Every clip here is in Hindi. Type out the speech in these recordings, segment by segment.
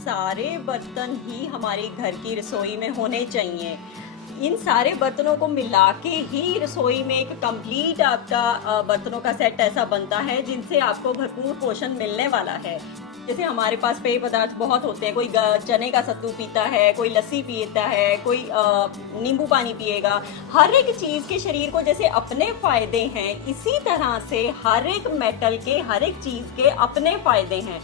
सारे बर्तन ही हमारे घर की रसोई में होने चाहिए। इन सारे बर्तनों को मिला के ही रसोई में एक कंप्लीट आपका बर्तनों का सेट ऐसा बनता है जिनसे आपको भरपूर पोषण मिलने वाला है। जैसे हमारे पास पेय पदार्थ बहुत होते हैं, कोई चने का सत्तू पीता है, कोई लस्सी पीता है, कोई नींबू पानी पिएगा। हर एक चीज़ के शरीर को जैसे अपने फायदे हैं, इसी तरह से हर एक मेटल के, हर एक चीज़ के अपने फायदे हैं।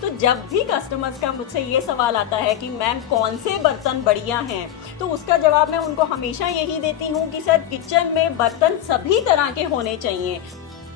तो जब भी कस्टमर्स का मुझसे ये सवाल आता है कि मैम कौन से बर्तन बढ़िया हैं, तो उसका जवाब मैं उनको हमेशा यही देती हूँ कि सर किचन में बर्तन सभी तरह के होने चाहिए।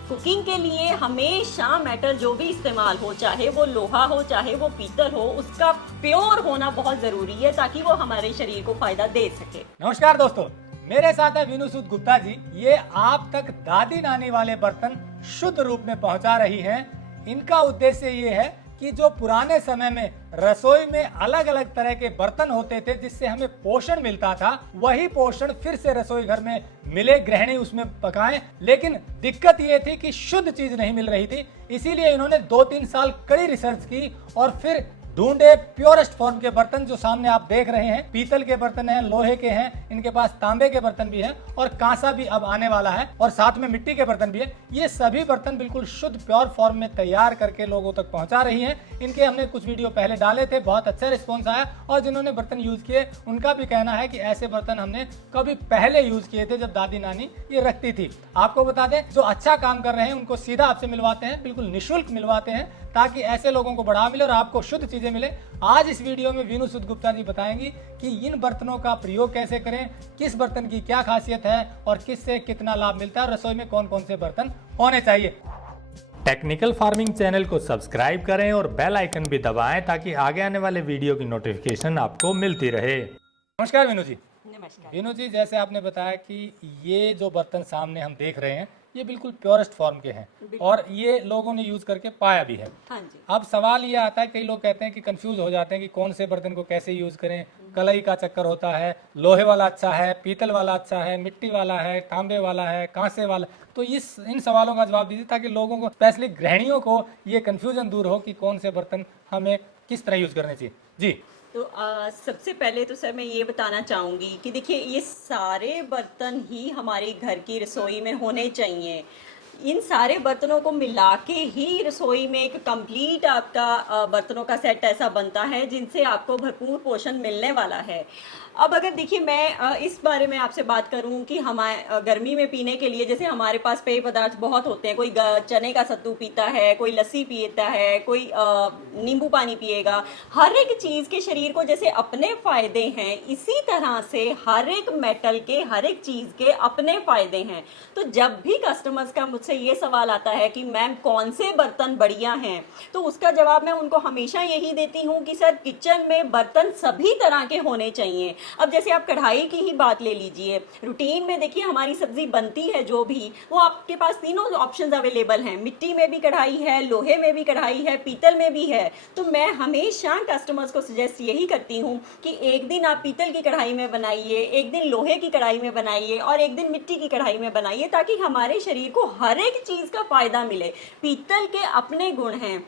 कुकिंग के लिए हमेशा मेटल जो भी इस्तेमाल हो, चाहे वो लोहा हो चाहे वो पीतल हो, उसका प्योर होना बहुत ज़रूरी है ताकि वो हमारे शरीर को फायदा दे सके। नमस्कार दोस्तों, मेरे साथ है विनु सूद गुप्ता जी। ये आप तक दादी नानी वाले बर्तन शुद्ध रूप में पहुंचा रही हैं। इनका उद्देश्य ये है कि जो पुराने समय में रसोई में अलग अलग तरह के बर्तन होते थे जिससे हमें पोषण मिलता था, वही पोषण फिर से रसोई घर में मिले, गृहिणी उसमें पकाएं। लेकिन दिक्कत ये थी कि शुद्ध चीज नहीं मिल रही थी, इसीलिए इन्होंने 2-3 साल कड़ी रिसर्च की और फिर ढूंढे प्योरेस्ट फॉर्म के बर्तन। जो सामने आप देख रहे हैं, पीतल के बर्तन हैं, लोहे के हैं, इनके पास तांबे के बर्तन भी हैं और कांसा भी अब आने वाला है और साथ में मिट्टी के बर्तन भी है। ये सभी बर्तन बिल्कुल शुद्ध प्योर फॉर्म में तैयार करके लोगों तक पहुंचा रही हैं। इनके हमने कुछ वीडियो पहले डाले थे, बहुत अच्छा रिस्पॉन्स आया और जिन्होंने बर्तन यूज किए उनका भी कहना है कि ऐसे बर्तन हमने कभी पहले यूज किए थे जब दादी नानी ये रखती थी। आपको बता दें, जो अच्छा काम कर रहे हैं उनको सीधा आपसे मिलवाते हैं, बिल्कुल निःशुल्क मिलवाते हैं ताकि ऐसे लोगों को बढ़ावा मिले और आपको शुद्ध चीजें मिले। आज इस वीडियो में विनु सूद गुप्ता जी बताएंगी कि इन बर्तनों का प्रयोग कैसे करें, किस बर्तन की क्या खासियत है और किससे कितना लाभ मिलता है, रसोई में कौन कौन से बर्तन होने चाहिए। टेक्निकल फार्मिंग चैनल को सब्सक्राइब करें और बेल आइकन भी दबाएं ताकि आगे आने वाले वीडियो की नोटिफिकेशन आपको मिलती रहे। नमस्कार विनु जी। नमस्कार। विनु जी, जैसे आपने बताया कि ये जो बर्तन सामने हम देख रहे हैं ये बिल्कुल प्योरेस्ट फॉर्म के हैं और ये लोगों ने यूज करके पाया भी है। हाँ जी। अब सवाल ये आता है, कई लोग कहते हैं कि कंफ्यूज हो जाते हैं कि कौन से बर्तन को कैसे यूज करें। कलई का चक्कर होता है, लोहे वाला अच्छा है, पीतल वाला अच्छा है, मिट्टी वाला है, तांबे वाला है, कांसे वाला। तो इन सवालों का जवाब दीजिए ताकि लोगों को, स्पेशली गृहिणियों को, ये कंफ्यूजन दूर हो कि कौन से बर्तन हमें किस तरह यूज करने चाहिए। जी। तो सबसे पहले तो सर मैं ये बताना चाहूँगी कि देखिए ये सारे बर्तन ही हमारे घर की रसोई में होने चाहिए। इन सारे बर्तनों को मिला के ही रसोई में एक कंप्लीट आपका बर्तनों का सेट ऐसा बनता है जिनसे आपको भरपूर पोषण मिलने वाला है। अब अगर देखिए मैं इस बारे में आपसे बात करूं कि हमारे गर्मी में पीने के लिए जैसे हमारे पास पेय पदार्थ बहुत होते हैं, कोई चने का सत्तू पीता है, कोई लस्सी पीता है, कोई नींबू पानी पिएगा। हर एक चीज़ के शरीर को जैसे अपने फायदे हैं, इसी तरह से हर एक मेटल के, हर एक चीज़ के अपने फायदे हैं। तो जब भी कस्टमर्स का मुझसे ये सवाल आता है कि मैम कौन से बर्तन बढ़िया हैं, तो उसका जवाब मैं उनको हमेशा यही देती हूँ कि सर किचन में बर्तन सभी तरह के होने चाहिए। अब जैसे आप कढ़ाई की ही बात ले लीजिए, रूटीन में देखिए हमारी सब्जी बनती है जो भी, वो आपके पास तीनों ऑप्शंस अवेलेबल हैं। मिट्टी में भी कढ़ाई है, लोहे में भी कढ़ाई है, पीतल में भी है। तो मैं हमेशा कस्टमर्स को सजेस्ट यही करती हूँ कि एक दिन आप पीतल की कढ़ाई में बनाइए, एक दिन लोहे की कढ़ाई में बनाइए और एक दिन मिट्टी की कढ़ाई में बनाइए ताकि हमारे शरीर को हर एक चीज़ का फायदा मिले। पीतल के अपने गुण हैं,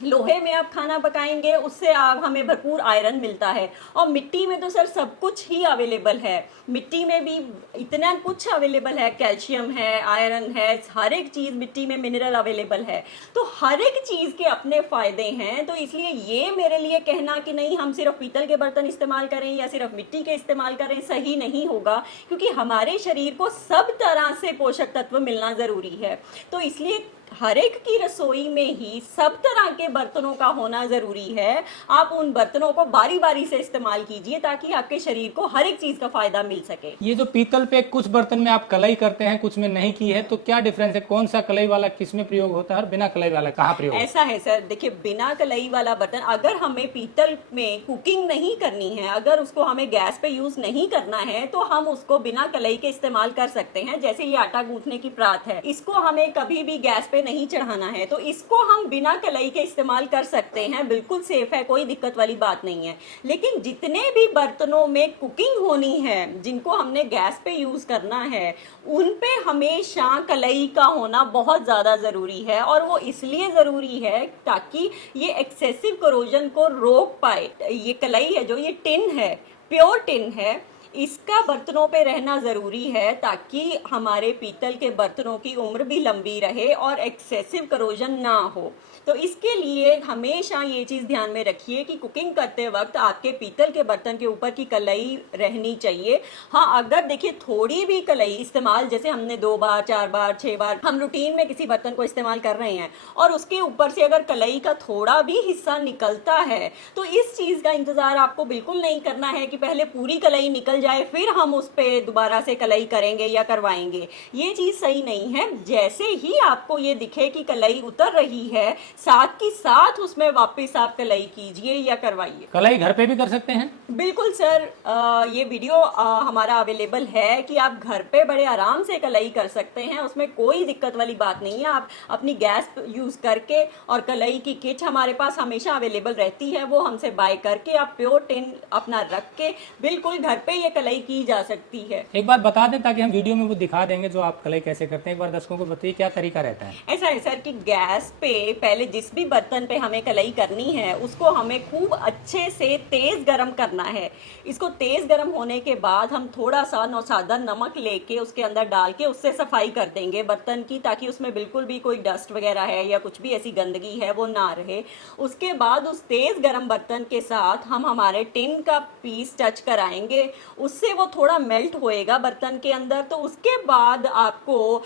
लोहे में आप खाना पकाएंगे उससे आप हमें भरपूर आयरन मिलता है और मिट्टी में तो सर सब कुछ ही अवेलेबल है। मिट्टी में भी इतना कुछ अवेलेबल है, कैल्शियम है, आयरन है, हर एक चीज़ मिट्टी में मिनरल अवेलेबल है। तो हर एक चीज़ के अपने फ़ायदे हैं। तो इसलिए ये मेरे लिए कहना कि नहीं हम सिर्फ पीतल के बर्तन इस्तेमाल करें या सिर्फ मिट्टी के इस्तेमाल करें सही नहीं होगा, क्योंकि हमारे शरीर को सब तरह से पोषक तत्व मिलना ज़रूरी है। तो इसलिए हर एक की रसोई में ही सब तरह के बर्तनों का होना जरूरी है। आप उन बर्तनों को बारी बारी से इस्तेमाल कीजिए ताकि आपके शरीर को हर एक चीज का फायदा मिल सके। ये जो पीतल पे कुछ बर्तन में आप कलई करते हैं, कुछ में नहीं की है, तो क्या डिफरेंस है? कौन सा कलई वाला किस में प्रयोग होता है और बिना कलई वाला कहाँ प्रयोग? ऐसा है सर, देखिए बिना कलई वाला बर्तन, अगर हमें पीतल में कुकिंग नहीं करनी है, अगर उसको हमें गैस पे यूज नहीं करना है, तो हम उसको बिना कलई के इस्तेमाल कर सकते हैं। जैसे ये आटा गूंथने की परात है, इसको हमें कभी भी गैस पे पे नहीं चढ़ाना है, तो इसको हम बिना कलई के इस्तेमाल कर सकते हैं, बिल्कुल सेफ है, कोई दिक्कत वाली बात नहीं है। लेकिन जितने भी बर्तनों में कुकिंग होनी है, जिनको हमने गैस पे यूज करना है, उन पे हमेशा कलई का होना बहुत ज़्यादा ज़रूरी है। और वो इसलिए ज़रूरी है ताकि ये एक्सेसिव करोजन को रोक पाए। ये कलई है, जो ये टिन है, प्योर टिन है, इसका बर्तनों पे रहना ज़रूरी है ताकि हमारे पीतल के बर्तनों की उम्र भी लंबी रहे और एक्सेसिव करोजन ना हो। तो इसके लिए हमेशा ये चीज़ ध्यान में रखिए कि कुकिंग करते वक्त आपके पीतल के बर्तन के ऊपर की कलई रहनी चाहिए। हाँ, अगर देखिए थोड़ी भी कलई इस्तेमाल, जैसे हमने 2 बार 4 बार 6 बार हम रूटीन में किसी बर्तन को इस्तेमाल कर रहे हैं और उसके ऊपर से अगर कलई का थोड़ा भी हिस्सा निकलता है, तो इस चीज़ का इंतज़ार आपको बिल्कुल नहीं करना है कि पहले पूरी कलई निकल जाए फिर हम उस पे दोबारा से कलई करेंगे या करवाएंगे। ये चीज़ सही नहीं है। जैसे ही आपको ये दिखे कि कलई उतर रही है, साथ की साथ उसमें वापस आप कलई कीजिए या करवाइए। कलई घर पे भी कर सकते हैं? बिल्कुल सर, ये वीडियो हमारा अवेलेबल है कि आप घर पे बड़े आराम से कलई कर सकते हैं, उसमें कोई दिक्कत वाली बात नहीं है। आप अपनी गैस यूज़ करके, और कलई की किट हमारे पास हमेशा अवेलेबल रहती है, वो हमसे बाय करके आप प्योर टिन अपना रख के बिल्कुल घर पे ये कलई की जा सकती है। एक बात बता दें ताकि हम वीडियो में वो दिखा देंगे जो आप कलई कैसे करते हैं। एक बार दर्शकों को बताइए क्या तरीका रहता है। ऐसा है सर कि गैस पे पहले जिस भी बर्तन पे हमें कलई करनी है, उसको हमें खूब अच्छे से तेज़ गरम करना है। इसको तेज़ गरम होने के बाद हम थोड़ा सा नौसादा नमक लेके उसके अंदर डाल के उससे सफाई कर देंगे बर्तन की, ताकि उसमें बिल्कुल भी कोई डस्ट वगैरह है या कुछ भी ऐसी गंदगी है वो ना रहे। उसके बाद उस तेज़ गरम बर्तन के साथ हम हमारे टिन का पीस टच कराएंगे, उससे वो थोड़ा मेल्ट होएगा बर्तन के अंदर। तो उसके बाद आपको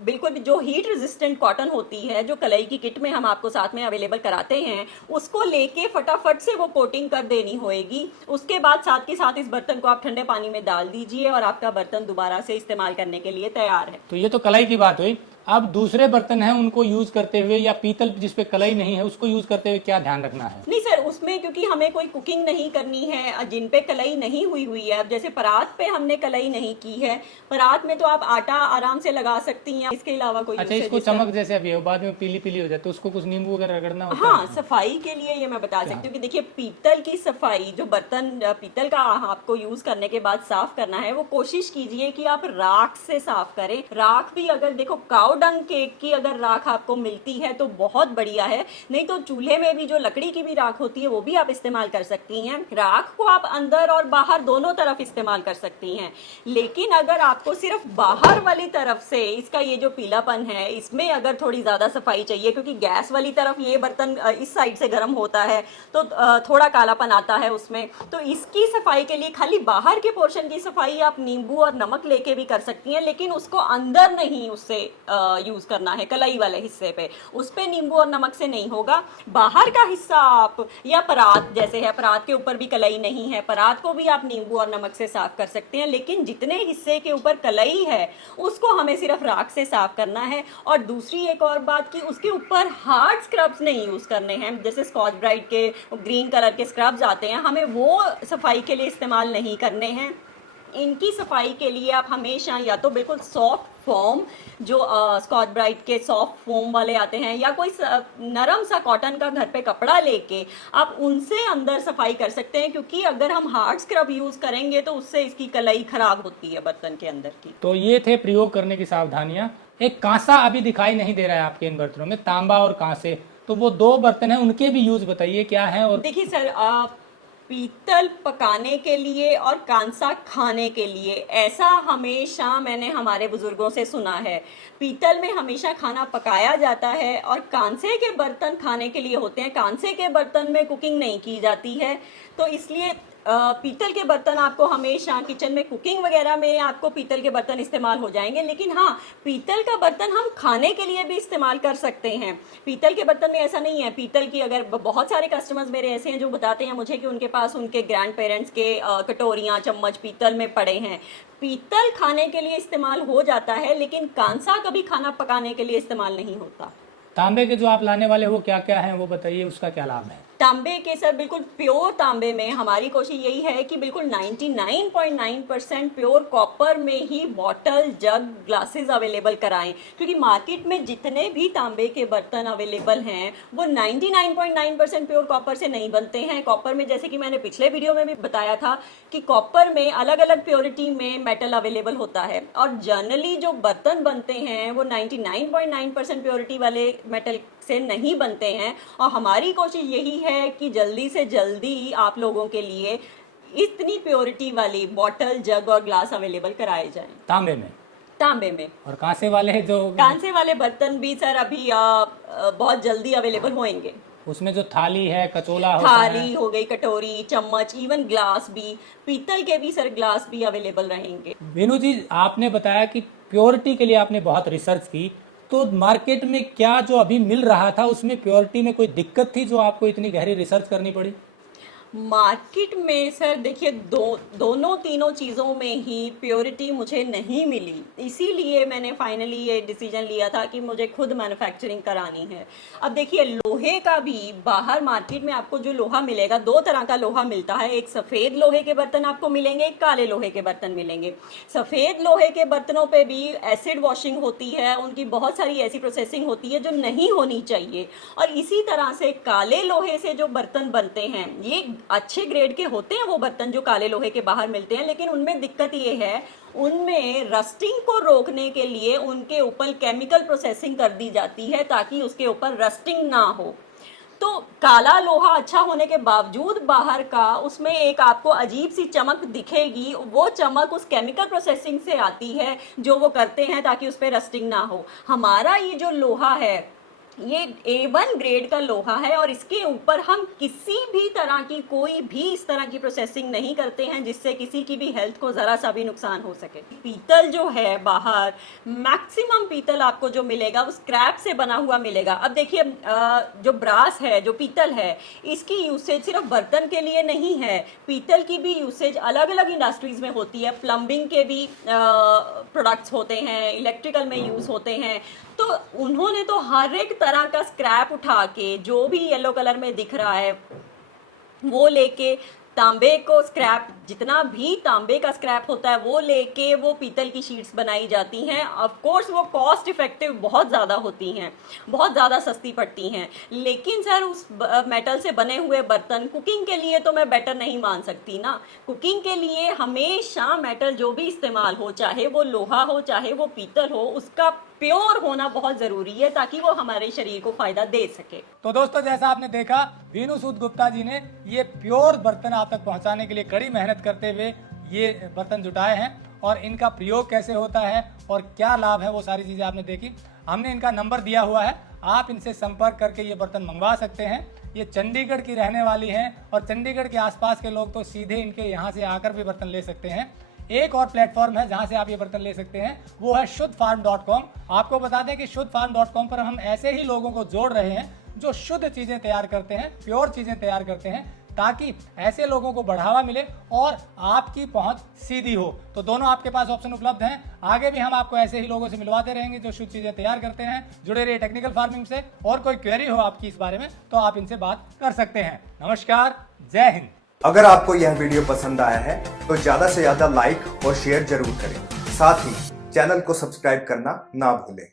बिल्कुल भी जो हीट रेजिस्टेंट कॉटन होती है, जो कलई की किट में हम आपको साथ में अवेलेबल कराते हैं, उसको लेके फटाफट से वो कोटिंग कर देनी होएगी। उसके बाद साथ के साथ इस बर्तन को आप ठंडे पानी में डाल दीजिए और आपका बर्तन दोबारा से इस्तेमाल करने के लिए तैयार है। तो ये तो कलई की बात हुई। अब दूसरे बर्तन हैं उनको यूज करते हुए, या पीतल जिस पे कलई नहीं है उसको यूज करते हुए क्या ध्यान रखना है? नहीं सर, उसमें क्योंकि हमें कोई कुकिंग नहीं करनी है, जिन पे कलई नहीं हुई है, अब जैसे परात पे हमने कलई नहीं की है, परात में तो आप आटा आराम से लगा सकती हैं, इसके अलावा कोई अच्छा, इसको चमक जैसे अभी बाद में पीली पीली हो जाए तो उसको कुछ नींबू वगैरह रगड़ना होता है? हाँ, सफाई के लिए ये मैं बता सकती हूँ कि देखिए पीतल की सफाई, जो बर्तन पीतल का आपको यूज करने के बाद साफ करना है, वो कोशिश कीजिए कि आप राख से साफ करें। राख भी अगर देखो काऊ डंग केक की अगर राख आपको मिलती है तो बहुत बढ़िया है, नहीं तो चूल्हे में भी जो लकड़ी की भी राख होती है वो भी आप इस्तेमाल कर सकती हैं। राख को आप अंदर और बाहर दोनों तरफ इस्तेमाल कर सकती हैं, लेकिन अगर आपको सिर्फ बाहर वाली तरफ से इसका ये जो पीलापन है, इसमें अगर थोड़ी ज़्यादा सफाई चाहिए, क्योंकि गैस वाली तरफ ये बर्तन इस साइड से गर्म होता है तो थोड़ा कालापन आता है उसमें, तो इसकी सफाई के लिए खाली बाहर के पोर्शन की सफाई आप नींबू और नमक लेके भी कर सकती हैं, लेकिन उसको अंदर नहीं उससे यूज़ करना है। कलई वाले हिस्से पे उस पे नींबू और नमक से नहीं होगा। बाहर का हिस्सा आप, या परात जैसे है, परात के ऊपर भी कलई नहीं है, परात को भी आप नींबू और नमक से साफ कर सकते हैं, लेकिन जितने हिस्से के ऊपर कलई है उसको हमें सिर्फ राख से साफ करना है। और दूसरी एक और बात कि उसके ऊपर हार्ड स्क्रब्स नहीं यूज करने हैं, जैसे स्कॉच ब्राइट के ग्रीन कलर के स्क्रब्स आते हैं, हमें वो सफाई के लिए इस्तेमाल नहीं करने हैं। इनकी सफाई के लिए आप हमेशा या तो बिल्कुल सॉफ्ट फोम, जो स्कॉच ब्राइट के सॉफ्ट फोम वाले आते हैं, या कोई नरम सा कॉटन का घर पे कपड़ा लेके आप उनसे अंदर सफाई कर सकते हैं, क्योंकि अगर हम हार्ड स्क्रब यूज करेंगे तो उससे इसकी कलई खराब होती है बर्तन के अंदर की। तो ये थे प्रयोग करने की सावधानियां। एक कांसा अभी दिखाई नहीं दे रहा है आपके इन बर्तनों में, तांबा और कांसे, तो वो 2 बर्तन हैं, उनके भी यूज बताइए क्या है। और देखिए सर, पीतल पकाने के लिए और कांसा खाने के लिए, ऐसा हमेशा मैंने हमारे बुजुर्गों से सुना है। पीतल में हमेशा खाना पकाया जाता है और कांसे के बर्तन खाने के लिए होते हैं। कांसे के बर्तन में कुकिंग नहीं की जाती है, तो इसलिए पीतल के बर्तन आपको हमेशा किचन में कुकिंग वगैरह में आपको पीतल के बर्तन इस्तेमाल हो जाएंगे। लेकिन हाँ, पीतल का बर्तन हम खाने के लिए भी इस्तेमाल कर सकते हैं। पीतल के बर्तन में ऐसा नहीं है, पीतल की अगर बहुत सारे कस्टमर्स मेरे ऐसे हैं जो बताते हैं मुझे कि उनके पास उनके ग्रैंड पेरेंट्स के कटोरियाँ चम्मच पीतल में पड़े हैं। पीतल खाने के लिए इस्तेमाल हो जाता है, लेकिन कांसा कभी खाना पकाने के लिए इस्तेमाल नहीं होता। तांबे के जो आप लाने वाले वो क्या क्या हैं वो बताइए, उसका क्या लाभ है? तांबे के सर बिल्कुल प्योर तांबे में हमारी कोशिश यही है कि बिल्कुल 99.9% प्योर कॉपर में ही बॉटल, जग, ग्लासेस अवेलेबल कराएं, क्योंकि मार्केट में जितने भी तांबे के बर्तन अवेलेबल हैं वो 99.9% प्योर कॉपर से नहीं बनते हैं। कॉपर में, जैसे कि मैंने पिछले वीडियो में भी बताया था, कि कॉपर में अलग अलग प्योरिटी में मेटल अवेलेबल होता है, और जनरली जो बर्तन बनते हैं वो 99.9% प्योरिटी वाले मेटल से नहीं बनते हैं। और हमारी कोशिश यही है कि जल्दी से जल्दी आप लोगों के लिए इतनी प्योरिटी वाली बॉटल, जग और ग्लास अवेलेबल कराए जाएं। तांबे में और कांसे वाले कांसे वाले बर्तन भी सर अभी बहुत जल्दी अवेलेबल होंगे। उसमें जो थाली है, कचोला होता थाली हो गई, कटोरी, चम्मच, इवन ग्लास भी, पीतल के भी सर ग्लास भी अवेलेबल रहेंगे। वीनू जी, आपने बताया कि प्योरिटी के लिए आपने बहुत रिसर्च की, तो मार्केट में क्या जो अभी मिल रहा था उसमें प्योरिटी में कोई दिक्कत थी जो आपको इतनी गहरी रिसर्च करनी पड़ी? मार्केट में सर देखिए दोनों तीनों चीज़ों में ही प्योरिटी मुझे नहीं मिली, इसीलिए मैंने फाइनली ये डिसीजन लिया था कि मुझे खुद मैन्युफैक्चरिंग करानी है। अब देखिए, लोहे का भी बाहर मार्केट में आपको जो लोहा मिलेगा, दो तरह का लोहा मिलता है। एक सफ़ेद लोहे के बर्तन आपको मिलेंगे, एक काले लोहे के बर्तन मिलेंगे। सफ़ेद लोहे के बर्तनों पर भी एसिड वॉशिंग होती है, उनकी बहुत सारी ऐसी प्रोसेसिंग होती है जो नहीं होनी चाहिए। और इसी तरह से काले लोहे से जो बर्तन बनते हैं, ये अच्छे ग्रेड के होते हैं वो बर्तन जो काले लोहे के बाहर मिलते हैं, लेकिन उनमें दिक्कत ये है, उनमें रस्टिंग को रोकने के लिए उनके ऊपर केमिकल प्रोसेसिंग कर दी जाती है ताकि उसके ऊपर रस्टिंग ना हो। तो काला लोहा अच्छा होने के बावजूद बाहर का उसमें एक आपको अजीब सी चमक दिखेगी, वो चमक उस केमिकल प्रोसेसिंग से आती है जो वो करते हैं ताकि उस पर रस्टिंग ना हो। हमारा ये जो लोहा है ये A1 ग्रेड का लोहा है, और इसके ऊपर हम किसी भी तरह की कोई भी इस तरह की प्रोसेसिंग नहीं करते हैं जिससे किसी की भी हेल्थ को ज़रा सा भी नुकसान हो सके। पीतल जो है बाहर, मैक्सिमम पीतल आपको जो मिलेगा वो स्क्रैप से बना हुआ मिलेगा। अब देखिए, जो ब्रास है, जो पीतल है, इसकी यूसेज सिर्फ बर्तन के लिए नहीं है, पीतल की भी यूसेज अलग अलग इंडस्ट्रीज़ में होती है। प्लम्बिंग के भी प्रोडक्ट्स होते हैं, इलेक्ट्रिकल में यूज़ होते हैं। तो उन्होंने तो हर एक तरह का स्क्रैप उठा के, जो भी येलो कलर में दिख रहा है वो लेके, तांबे को स्क्रैप, जितना भी तांबे का स्क्रैप होता है वो लेके वो पीतल की शीट्स बनाई जाती हैं। ऑफ कोर्स वो कॉस्ट इफेक्टिव बहुत ज़्यादा होती हैं, बहुत ज़्यादा सस्ती पड़ती हैं, लेकिन सर उस मेटल से बने हुए बर्तन कुकिंग के लिए तो मैं बेटर नहीं मान सकती ना। कुकिंग के लिए हमेशा मेटल जो भी इस्तेमाल हो, चाहे वो लोहा हो चाहे वो पीतल हो, उसका प्योर होना बहुत ज़रूरी है ताकि वो हमारे शरीर को फ़ायदा दे सके। तो दोस्तों, जैसा आपने देखा, वीनू सूद गुप्ता जी ने ये प्योर बर्तन आप तक पहुंचाने के लिए कड़ी मेहनत करते हुए ये बर्तन जुटाए हैं, और इनका प्रयोग कैसे होता है और क्या लाभ है वो सारी चीज़ें आपने देखी। हमने इनका नंबर दिया हुआ है, आप इनसे संपर्क करके ये बर्तन मंगवा सकते हैं। ये चंडीगढ़ की रहने वाली हैं, और चंडीगढ़ के आसपास के लोग तो सीधे इनके यहाँ से आकर भी बर्तन ले सकते हैं। एक और प्लेटफॉर्म है जहां से आप ये बर्तन ले सकते हैं, वो है शुद्धफार्म.com। आपको बता दें कि शुद्धफार्म.com पर हम ऐसे ही लोगों को जोड़ रहे हैं जो शुद्ध चीज़ें तैयार करते हैं, प्योर चीज़ें तैयार करते हैं, ताकि ऐसे लोगों को बढ़ावा मिले और आपकी पहुंच सीधी हो। तो दोनों आपके पास ऑप्शन उपलब्ध हैं। आगे भी हम आपको ऐसे ही लोगों से मिलवाते रहेंगे जो शुद्ध चीज़ें तैयार करते हैं। जुड़े रहिए टेक्निकल फार्मिंग से, और कोई क्वेरी हो आपकी इस बारे में तो आप इनसे बात कर सकते हैं। नमस्कार, जय हिंद। अगर आपको यह वीडियो पसंद आया है तो ज्यादा से ज्यादा लाइक और शेयर जरूर करें। साथ ही चैनल को सब्सक्राइब करना ना भूलें।